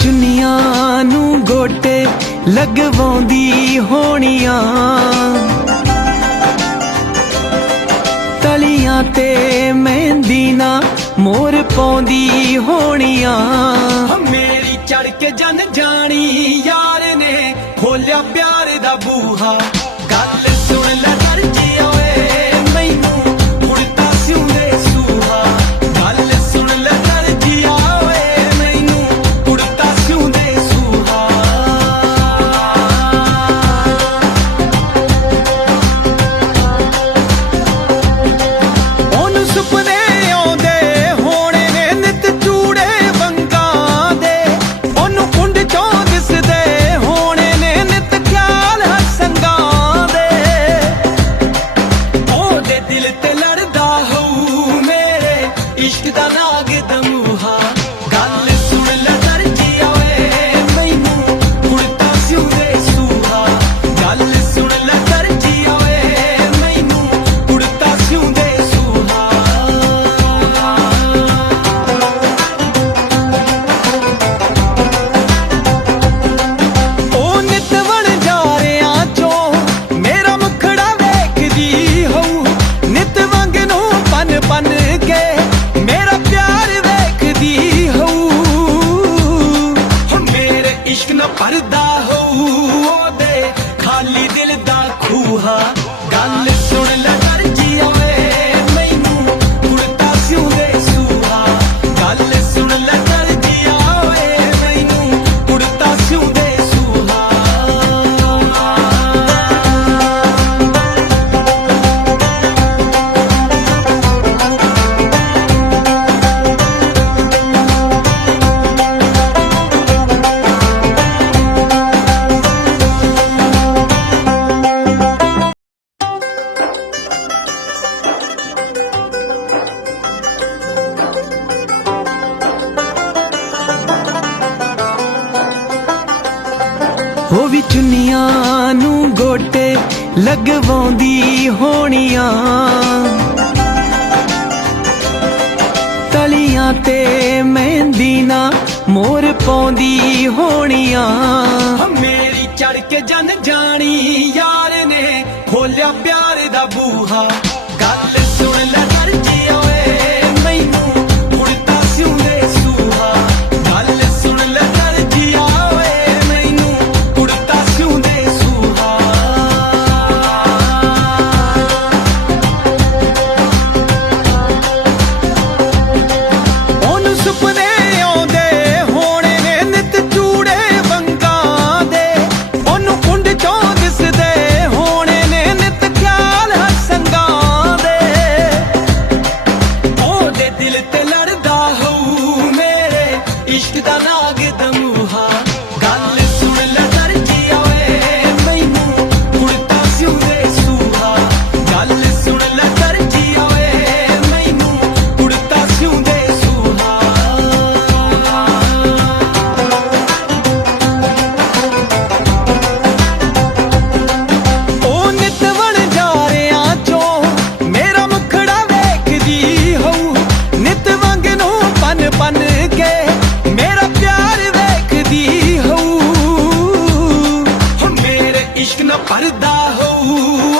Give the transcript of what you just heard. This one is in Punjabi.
ਚੁੰਨੀਆਂ ਨੂੰ ਗੋਟੇ ਲਗਵਾਉਂਦੀ ਹੋਣੀਆਂ, ਤਲੀਆਂ ਤੇ ਮਹਿੰਦੀ ਨਾ ਮੋਰ ਪਾਉਂਦੀ ਹੋਣੀਆਂ। ਮੇਰੀ ਚੜ ਕੇ ਜਨ ਜਾਣੀ ਯਾਰ ਨੇ ਖੋਲਿਆ ਪਿਆਰ ਦਾ ਬੂਹਾ, ਗੱਲ ਸੁਣ ਲੈ ਦਰਜੀ ਓਏ ਮੈਨੂੰ ਹੁਣ ਤਾਂ ਸਿਉਂਦੇ ਸੂਹਾ, ਗੱਲ ਸੁਣ ਲੈ ਦਰਜੀ ਓਏ ਮੈਨੂੰ ਹੁਣ ਤਾਂ ਸਿਉਂਦੇ ਸੂਹਾ। ਉਹਨੂੰ ਸੁਪਨੇ ਆਉਂਦੇ ਹੋਣੇ ਨੇ ਨਿਤ ਚੂੜੇ ਵੰਗਾਂ ਦੇ, ਉਹਨੂੰ ਕੁੰਡ ਚੋਂ ਦਿਸਦੇ ਹੋਣੇ ਨੇ ਨਿਤ ਖਿਆਲ ਹਸੰਗਾਂ ਦੇ। ਉਹਦੇ ਦਿਲ ਤੇ ਲੜਦਾ ਹੋਊ ਮੇਰੇ ਇਸ਼ਕ ਦਾ ਨਾਗ ਦਮੂਹਾ, ਗੱਲ ਸੁਣ ਲੈ ਦਰਜੀ ਓਏ ਮੈਨੂੰ ਹੁਣ ਤਾਂ ਸਿਉਂਦੇ ਸੂਹਾ, ਗੱਲ ਸੁਣ ਲੈ ਦਰਜੀ ਓਏ ਮੈਨੂੰ ਹੁਣ ਤਾਂ ਸਿਉਂਦੇ ਸੂਹਾ। ਉਹ ਨਿਤ ਵਣਜਾਰਿਆਂ ਚੋਂ ਮੇਰਾ ਮੁਖੜਾ ਵੇਖਦੀ ਹੋਊ, ਨਿਤ ਵਾਂਗ ਨੂੰ ਪਨ ਪਨ ਕੇ ਮੇਰਾ ਪਿਆਰ ਵੇਖਦੀ ਹੋਊ। ਮੇਰੇ ਇਸ਼ਕ ਨਾ ਭਰਦਾ ਹੋਊ ਉਹਦੇ ਖਾਲੀ ਦਿਲ ਦਾ ਖੂਹਾ, ਗੱਲ ਸੁਣ ਲੈ ਦਰਜੀ ਓਏ ਮੈਨੂੰ ਹੁਣ ਤਾਂ ਸਿਉਂਦੇ ਸੂਹਾ, ਗੱਲ ਸੁਣ ਲੈ ਦਰਜੀ ਓਏ ਮੈਨੂੰ ਹੁਣ ਤਾਂ ਸਿਉਂਦੇ ਸੂਹਾ। ਉਹ ਵੀ ਚੁੰਨੀਆਂ ਨੂੰ ਗੋਟੇ ਲਗਵਾਉਂਦੀ ਹੋਣੀਆਂ, ਤਲੀਆਂ ਤੇ ਮਹਿੰਦੀ ਨਾ ਮੋਰ ਪਾਉਂਦੀ ਹੋਣੀਆਂ। ਮੇਰੀ ਚੜ ਕੇ ਜਨ ਜਾਣੀ ਯਾਰ ਨੇ ਖੋਲਿਆ ਪਿਆਰ ਦਾ ਬੂਹਾ, ਗੱਲ ਸੁਣ ਲੈ ਦਰਜੀ ਓਏ ਮੈਨੂੰ ਹੁਣ ਤਾਂ ਸਿਉਂਦੇ ਸੂਹਾ, ਗੱਲ ਸੁਣ ਲੈ ਦਰਜੀ ਓਏ ਮੈਨੂੰ ਹੁਣ ਤਾਂ ਸਿਉਂਦੇ ਸੂਹਾ। ਉਹਨੂੰ ਸੁਪਨੇ ਆਉਂਦੇ ਹੋਣੇ ਨੇ ਨਿਤ ਚੂੜੇ ਵੰਗਾਂ ਦੇ, ਉਹਨੂੰ ਕੁੰਡ ਚੋਂ ਦਿਸਦੇ ਹੋਣੇ ਨੇ ਨਿਤ ਖਿਆਲ ਹਸੰਗਾਂ ਦੇ। ਉਹਦੇ ਦਿਲ ਤੇ ਲੜਦਾ ਹੋਊ ਮੇਰੇ ਇਸ਼ਕ ਦਾ ਨਾਗ ਦਮੂਹਾ, ਗੱਲ ਸੁਣ ਲੈ ਦਰਜੀ ਓਏ ਮੈਨੂੰ ਹੁਣ ਤਾਂ ਸਿਉਂਦੇ ਸੂਹਾ, ਗੱਲ ਸੁਣ ਲੈ ਦਰਜੀ ਓਏ ਮੈਨੂੰ ਹੁਣ ਤਾਂ ਸਿਉਂਦੇ ਸੂਹਾ। ਉਹ ਨਿਤ ਵਣਜਾਰਿਆਂ ਚੋਂ ਮੇਰਾ ਮੁਖੜਾ ਵੇਖਦੀ ਹੋਊ, ਨਿਤ ਵਾਂਗ ਨੂੰ ਪਨ ਪਨ ਕੇ ਮੇਰਾ ਪਿਆਰ ਵੇਖਦੀ ਹੋਊ। ਮੇਰੇ ਇਸ਼ਕ ਨਾ ਭਰਦਾ ਹੋਊ